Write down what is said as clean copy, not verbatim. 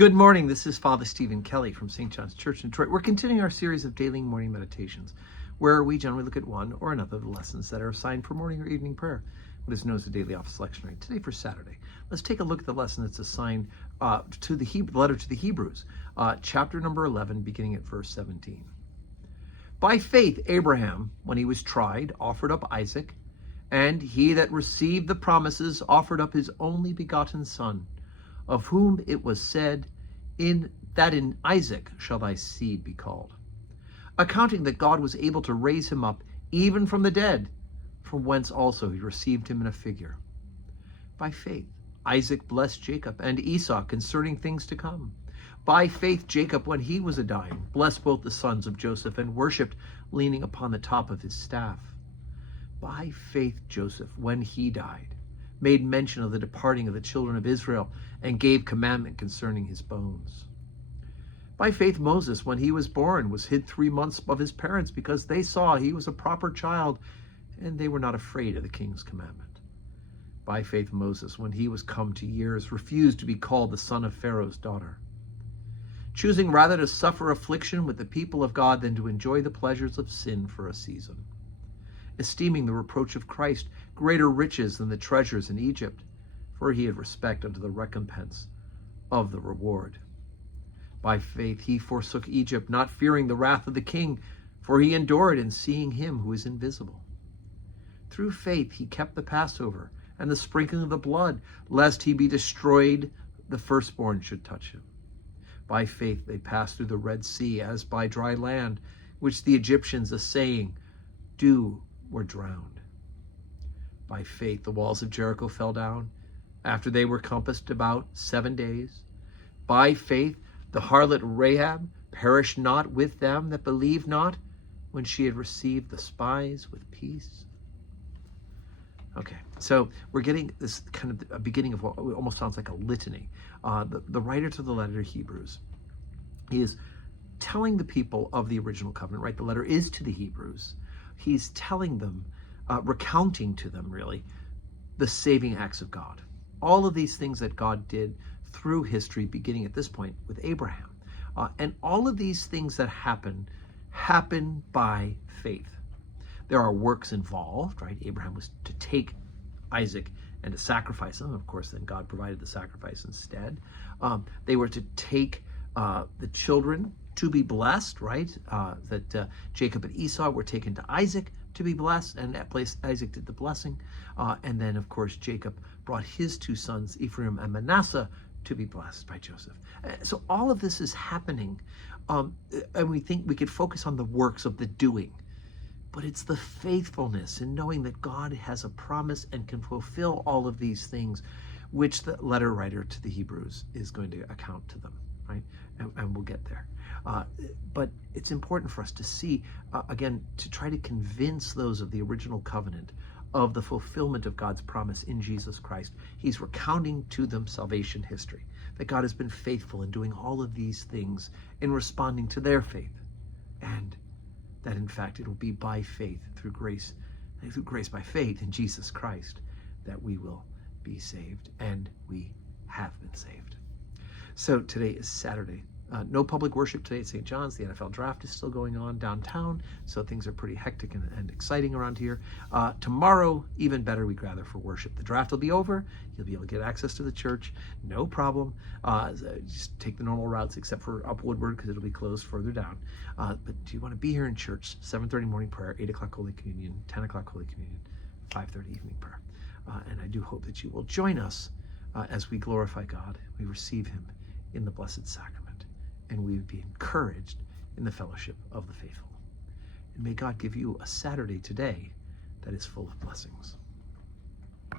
Good morning. This is Father Stephen Kelly from St. John's Church in Detroit. We're continuing our series of daily morning meditations, where we generally look at one or another of the lessons that are assigned for morning or evening prayer, what is known as the daily office lectionary. Today for Saturday, let's take a look at the lesson that's assigned to the letter to the Hebrews, chapter number 11, beginning at verse 17. By faith, Abraham, when he was tried, offered up Isaac, and he that received the promises offered up his only begotten son, of whom it was said, in Isaac shall thy seed be called, accounting that God was able to raise him up even from the dead, from whence also he received him in a figure. By faith Isaac blessed Jacob and Esau concerning things to come. By faith Jacob, when he was a dying, blessed both the sons of Joseph, and worshipped, leaning upon the top of his staff. By faith Joseph, when he died, made mention of the departing of the children of Israel, and gave commandment concerning his bones. By faith Moses, when he was born, was hid 3 months of his parents, because they saw he was a proper child, and they were not afraid of the king's commandment. By faith Moses, when he was come to years, refused to be called the son of Pharaoh's daughter, choosing rather to suffer affliction with the people of God than to enjoy the pleasures of sin for a season, esteeming the reproach of Christ greater riches than the treasures in Egypt, for he had respect unto the recompense of the reward. By faith he forsook Egypt, not fearing the wrath of the king, for he endured in seeing him who is invisible. Through faith he kept the Passover and the sprinkling of the blood, lest he be destroyed, the firstborn should touch him. By faith they passed through the Red Sea as by dry land, which the Egyptians, assaying, do, were drowned. By faith the walls of Jericho fell down, after they were compassed about 7 days. By faith the harlot Rahab perished not with them that believed not, when she had received the spies with peace. Okay, so we're getting this kind of a beginning of what almost sounds like a litany. The writer to the letter to Hebrews, he is telling the people of the original covenant, right? The letter is to the Hebrews. He's telling them, recounting to them, really, the saving acts of God. All of these things that God did through history, beginning at this point with Abraham. And all of these things that happen by faith. There are works involved, right? Abraham was to take Isaac and to sacrifice him. Of course, then God provided the sacrifice instead. They were to take the children to be blessed, right? Jacob and Esau were taken to Isaac to be blessed, and at place Isaac did the blessing. And then, of course, Jacob brought his 2 sons, Ephraim and Manasseh, to be blessed by Joseph. So all of this is happening, and we think we could focus on the works of the doing, but it's the faithfulness in knowing that God has a promise and can fulfill all of these things, which the letter writer to the Hebrews is going to account to them, right? And we'll get there. But it's important for us to see, again, to try to convince those of the original covenant of the fulfillment of God's promise in Jesus Christ. He's recounting to them salvation history, that God has been faithful in doing all of these things in responding to their faith, and that in fact it will be by faith, through grace by faith in Jesus Christ, that we will be saved, and we have been saved. So today is Saturday. No public worship today at St. John's. The NFL draft is still going on downtown, so things are pretty hectic and exciting around here. Tomorrow, even better, we gather for worship. The draft will be over. You'll be able to get access to the church, no problem. Just take the normal routes, except for up Woodward, because it'll be closed further down. But do you want to be here in church? 7:30 morning prayer, 8 o'clock Holy Communion, 10 o'clock Holy Communion, 5:30 evening prayer. And I do hope that you will join us as we glorify God. We receive him in the Blessed Sacrament, and we would be encouraged in the fellowship of the faithful. And may God give you a Saturday today that is full of blessings.